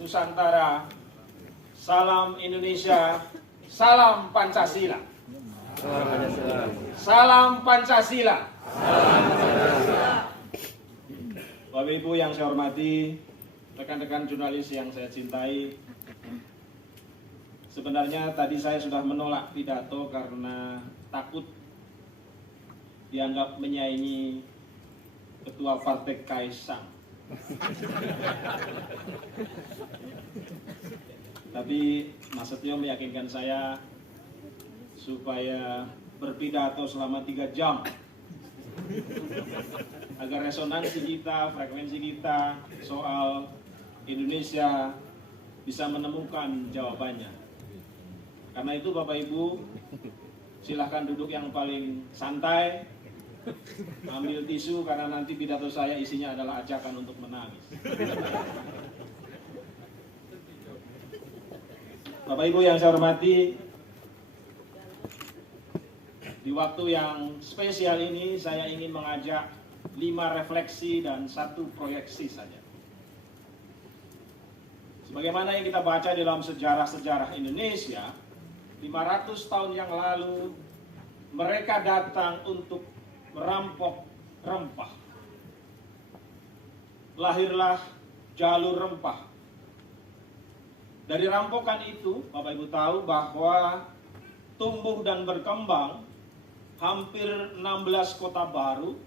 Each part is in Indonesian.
Nusantara, salam Indonesia, salam Pancasila. Salam Pancasila. Bapak Ibu yang saya hormati, rekan-rekan jurnalis yang saya cintai, sebenarnya tadi saya sudah menolak pidato karena takut dianggap menyaingi Ketua Partai Kaisang. Tapi Mas Setio meyakinkan saya supaya berpidato selama 3 jam agar resonansi kita, frekuensi kita soal Indonesia bisa menemukan jawabannya. Karena itu Bapak Ibu, silahkan duduk yang paling santai, ambil tisu karena nanti pidato saya isinya adalah ajakan untuk menangis. Bapak Ibu yang saya hormati, di waktu yang spesial ini saya ingin mengajak 5 refleksi dan 1 proyeksi saja. Sebagaimana yang kita baca dalam sejarah-sejarah Indonesia, 500 tahun yang lalu mereka datang untuk merampok rempah. Lahirlah jalur rempah. Dari rampokan itu, Bapak Ibu tahu bahwa tumbuh dan berkembang hampir 16 kota baru,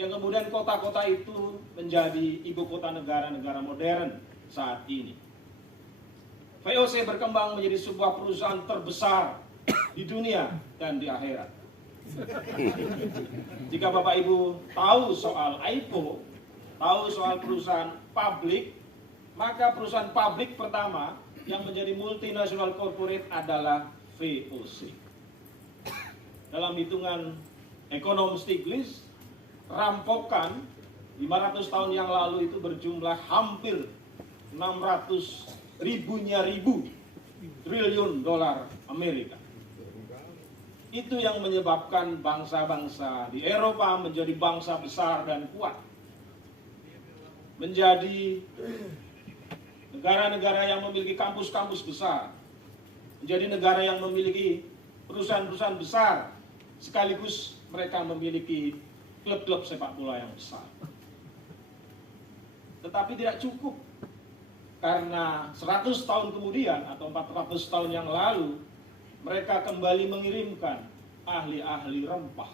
yang kemudian kota-kota itu menjadi ibu kota negara-negara modern saat ini. VOC berkembang menjadi sebuah perusahaan terbesar di dunia dan di akhirat. Jika Bapak Ibu tahu soal IPO, tahu soal perusahaan publik, maka perusahaan publik pertama yang menjadi multinational corporate adalah VOC. Dalam hitungan ekonom Stiglitz, rampokan 500 tahun yang lalu itu berjumlah hampir 600 ribu triliun dolar Amerika. Itu yang menyebabkan bangsa-bangsa di Eropa menjadi bangsa besar dan kuat. Menjadi negara-negara yang memiliki kampus-kampus besar. Menjadi negara yang memiliki perusahaan-perusahaan besar. Sekaligus mereka memiliki klub-klub sepak bola yang besar. Tetapi tidak cukup. Karena 100 tahun kemudian atau 400 tahun yang lalu, mereka kembali mengirimkan ahli-ahli rempah.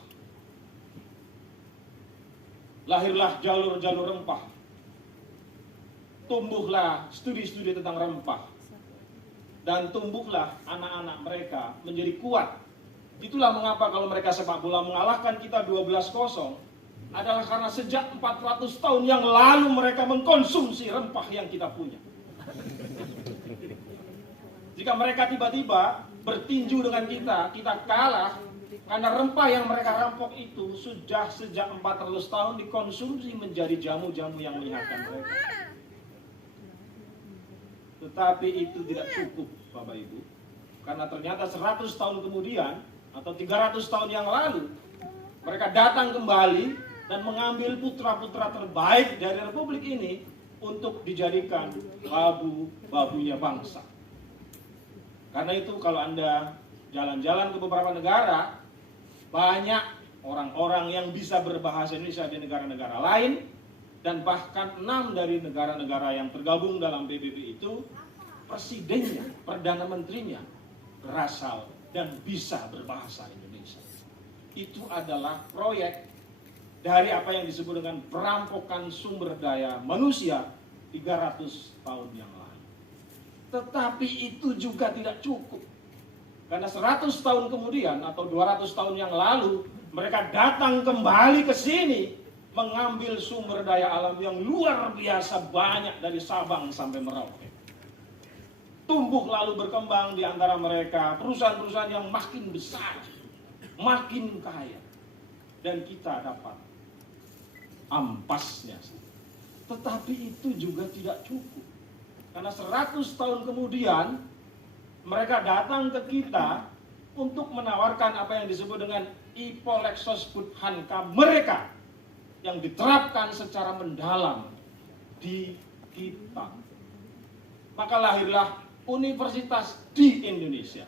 Lahirlah jalur-jalur rempah. Tumbuhlah studi-studi tentang rempah. Dan tumbuhlah anak-anak mereka menjadi kuat. Itulah mengapa kalau mereka sepak bola mengalahkan kita 12-0 adalah karena sejak 400 tahun yang lalu mereka mengkonsumsi rempah yang kita punya. Jika mereka tiba-tiba bertinju dengan kita kalah karena rempah yang mereka rampok itu sudah sejak 400 tahun dikonsumsi menjadi jamu-jamu yang menyehatkan mereka. Tetapi itu tidak cukup, Bapak Ibu. Karena ternyata 100 tahun kemudian atau 300 tahun yang lalu mereka datang kembali dan mengambil putra-putra terbaik dari republik ini untuk dijadikan babu-babunya bangsa. Karena itu kalau Anda jalan-jalan ke beberapa negara, banyak orang-orang yang bisa berbahasa Indonesia di negara-negara lain, dan bahkan 6 dari negara-negara yang tergabung dalam PBB itu, presidennya, perdana menterinya berasal dan bisa berbahasa Indonesia. Itu adalah proyek dari apa yang disebut dengan perampokan sumber daya manusia 300 tahun yang lalu. Tetapi itu juga tidak cukup. Karena 100 tahun kemudian atau 200 tahun yang lalu, mereka datang kembali ke sini mengambil sumber daya alam yang luar biasa banyak dari Sabang sampai Merauke. Tumbuh lalu berkembang di antara mereka perusahaan-perusahaan yang makin besar, makin kaya. Dan kita dapat ampasnya. Tetapi itu juga tidak cukup. Karena 100 tahun kemudian mereka datang ke kita untuk menawarkan apa yang disebut dengan Ipolexos Budhanka mereka yang diterapkan secara mendalam di kita. maka lahirlah universitas di Indonesia,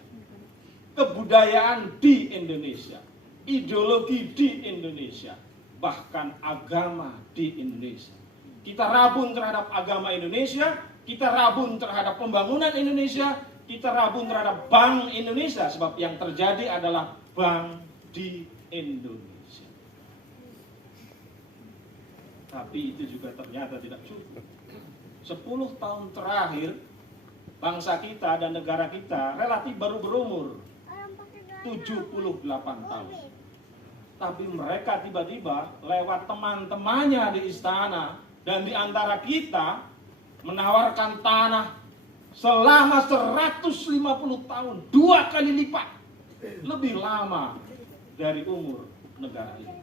kebudayaan di Indonesia, ideologi di Indonesia, bahkan agama di Indonesia. Kita rabun terhadap agama Indonesia, kita rabun terhadap pembangunan Indonesia, kita rabun terhadap Bank Indonesia, sebab yang terjadi adalah bank di Indonesia. Tapi itu juga ternyata tidak cukup. 10 tahun terakhir, bangsa kita dan negara kita relatif baru berumur 78 tahun. Tapi mereka tiba-tiba lewat teman-temannya di istana dan di antara kita menawarkan tanah selama 150 tahun, 2 kali lipat lebih lama dari umur negara ini.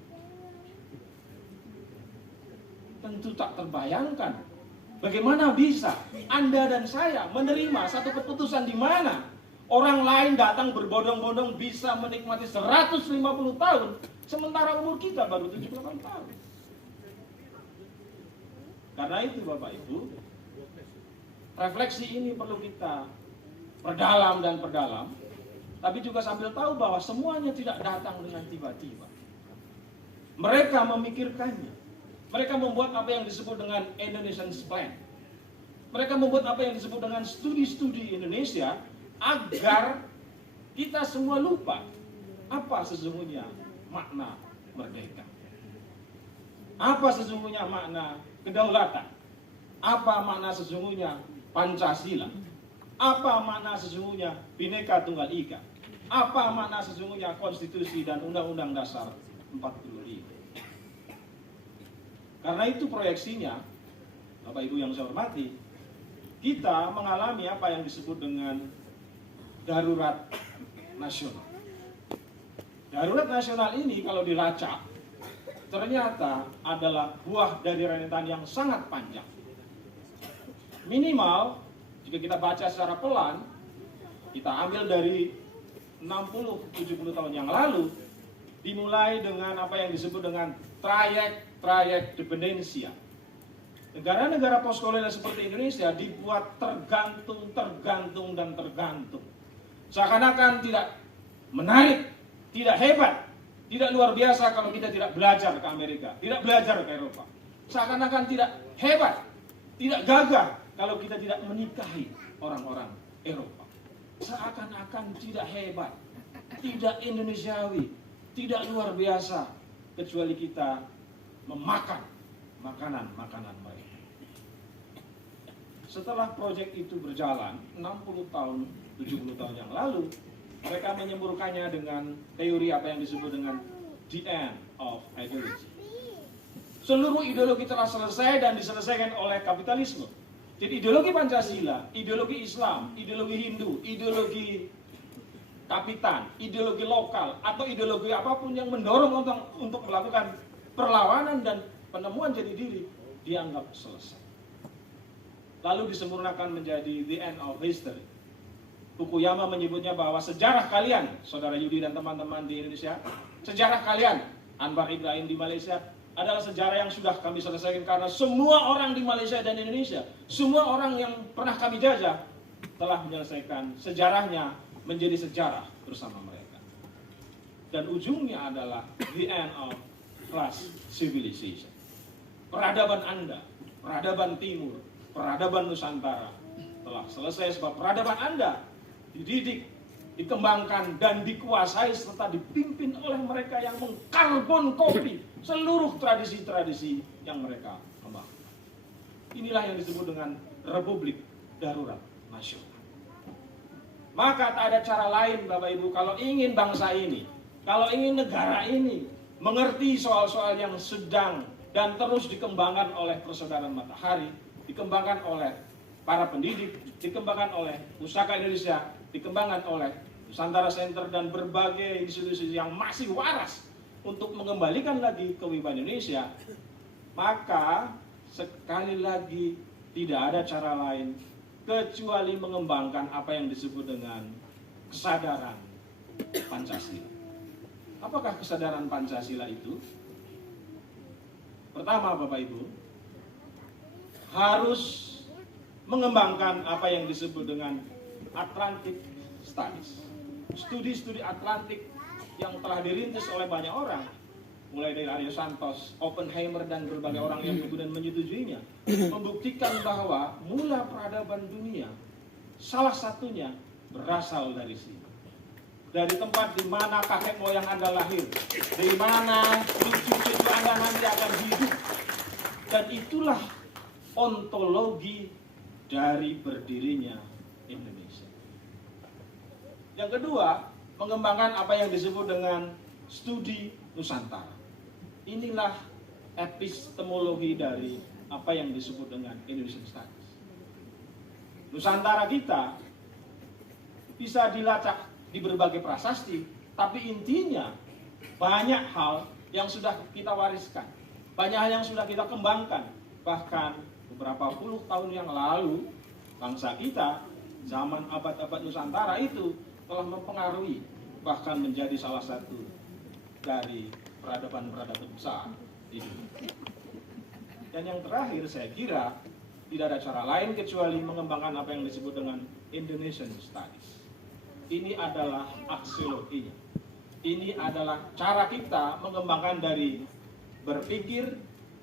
Tentu tak terbayangkan bagaimana bisa Anda dan saya menerima satu keputusan di mana orang lain datang berbondong-bondong bisa menikmati 150 tahun, sementara umur kita baru 78 tahun. Karena itu Bapak Ibu, refleksi ini perlu kita perdalam dan perdalam, tapi juga sambil tahu bahwa semuanya tidak datang dengan tiba-tiba. Mereka memikirkannya. Mereka membuat apa yang disebut dengan Indonesian Plan. Mereka membuat apa yang disebut dengan studi-studi Indonesia agar kita semua lupa apa sesungguhnya makna merdeka. Apa sesungguhnya makna kedaulatan? Apa makna sesungguhnya Pancasila? Apa makna sesungguhnya Bhinneka Tunggal Ika? Apa makna sesungguhnya konstitusi dan undang-undang dasar 45? Karena itu proyeksinya, Bapak Ibu yang saya hormati, kita mengalami apa yang disebut dengan darurat nasional. Darurat nasional ini kalau dilacak, ternyata adalah buah dari rentetan yang sangat panjang. Minimal, jika kita baca secara pelan, kita ambil dari 60-70 tahun yang lalu, dimulai dengan apa yang disebut dengan trayek dependensia. Negara-negara postkolonial seperti Indonesia dibuat tergantung. Seakan-akan tidak menarik, tidak hebat, tidak luar biasa kalau kita tidak belajar ke Amerika, tidak belajar ke Eropa. Seakan-akan tidak hebat, tidak gagah kalau kita tidak menikahi orang-orang Eropa. Seakan-akan tidak hebat, tidak Indonesiawi, tidak luar biasa, kecuali kita memakan makanan-makanan mereka. Setelah proyek itu berjalan 60 tahun, 70 tahun yang lalu, mereka menyemburkannya dengan teori apa yang disebut dengan the end of ideology. Seluruh ideologi telah selesai dan diselesaikan oleh kapitalisme. Jadi ideologi Pancasila, ideologi Islam, ideologi Hindu, ideologi kapitan, ideologi lokal, atau ideologi apapun yang mendorong untuk melakukan perlawanan dan penemuan jati diri dianggap selesai. Lalu disempurnakan menjadi the end of history. Fukuyama menyebutnya bahwa sejarah kalian, saudara Yudi dan teman-teman di Indonesia, sejarah kalian, Anwar Ibrahim di Malaysia, adalah sejarah yang sudah kami selesaikan karena semua orang di Malaysia dan Indonesia, semua orang yang pernah kami jajah telah menyelesaikan sejarahnya menjadi sejarah bersama mereka. Dan ujungnya adalah the end of class civilization. Peradaban Anda, peradaban Timur, peradaban Nusantara telah selesai sebab peradaban Anda dididik, dikembangkan dan dikuasai serta dipimpin oleh mereka yang mengkarbon kopi seluruh tradisi-tradisi yang mereka kembangkan. Inilah yang disebut dengan Republik Darurat Nasional. Maka tak ada cara lain Bapak Ibu kalau ingin bangsa ini, kalau ingin negara ini mengerti soal-soal yang sedang dan terus dikembangkan oleh Persaudaraan Matahari, dikembangkan oleh para pendidik, dikembangkan oleh Pusaka Indonesia, dikembangkan oleh Nusantara Center dan berbagai institusi yang masih waras untuk mengembalikan lagi kewibawaan Indonesia, maka sekali lagi tidak ada cara lain kecuali mengembangkan apa yang disebut dengan kesadaran Pancasila. Apakah kesadaran Pancasila itu? Pertama Bapak Ibu, harus mengembangkan apa yang disebut dengan Atlantic Studies. Studi-studi Atlantik yang telah dirintis oleh banyak orang, mulai dari Arya Santos, Oppenheimer, dan berbagai orang yang kemudian menyetujuinya, membuktikan bahwa mula peradaban dunia salah satunya berasal dari sini. Dari tempat di mana kakek moyang Anda lahir, dari mana cucu-cucu Anda nanti akan hidup. Dan itulah ontologi dari berdirinya Indonesia. Yang kedua, mengembangkan apa yang disebut dengan studi Nusantara. Inilah epistemologi dari apa yang disebut dengan Indonesian Studies. Nusantara kita bisa dilacak di berbagai prasasti, tapi intinya banyak hal yang sudah kita wariskan, banyak hal yang sudah kita kembangkan. Bahkan beberapa puluh tahun yang lalu, bangsa kita zaman abad-abad Nusantara itu telah mempengaruhi, bahkan menjadi salah satu dari peradaban-peradaban besar di dunia. Dan yang terakhir, saya kira tidak ada cara lain kecuali mengembangkan apa yang disebut dengan Indonesian Studies. Ini adalah aksiologinya. Ini adalah cara kita mengembangkan dari berpikir,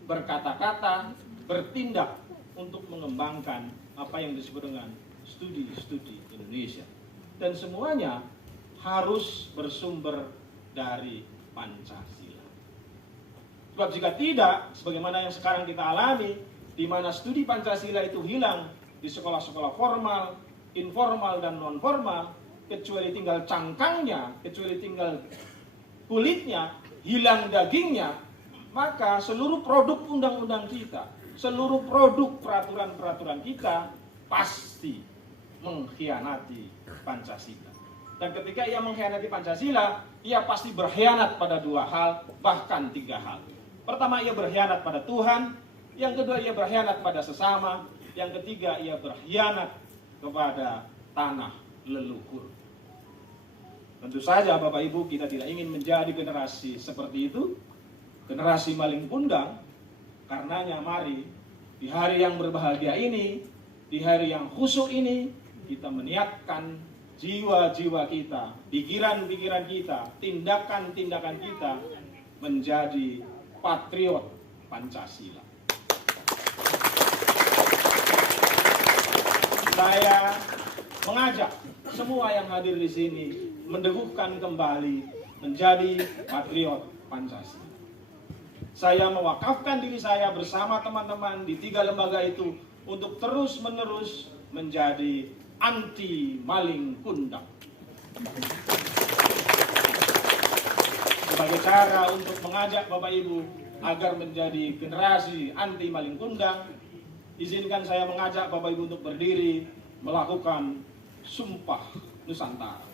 berkata-kata, bertindak untuk mengembangkan apa yang disebut dengan studi-studi Indonesia. Dan semuanya harus bersumber dari Pancasila. Sebab jika tidak, sebagaimana yang sekarang kita alami, di mana studi Pancasila itu hilang di sekolah-sekolah formal, informal, dan non-formal, kecuali tinggal cangkangnya, kecuali tinggal kulitnya, hilang dagingnya, maka seluruh produk undang-undang kita, seluruh produk peraturan-peraturan kita pasti mengkhianati Pancasila. Dan ketika ia mengkhianati Pancasila, ia pasti berkhianat pada dua hal, bahkan tiga hal. Pertama, ia berkhianat pada Tuhan. Yang kedua, ia berkhianat pada sesama. Yang ketiga, ia berkhianat kepada tanah leluhur. Tentu saja Bapak Ibu, kita tidak ingin menjadi generasi seperti itu, generasi maling kundang. Karenanya mari di hari yang berbahagia ini, di hari yang khusyuk ini, kita meniatkan jiwa-jiwa kita, pikiran-pikiran kita, tindakan-tindakan kita menjadi patriot Pancasila. Saya mengajak semua yang hadir di sini mendeguhkan kembali menjadi patriot Pancasila. Saya mewakafkan diri saya bersama teman-teman di 3 lembaga itu untuk terus-menerus menjadi anti maling kundang. Sebagai cara untuk mengajak Bapak Ibu agar menjadi generasi anti maling kundang, izinkan saya mengajak Bapak Ibu untuk berdiri melakukan Sumpah Nusantara.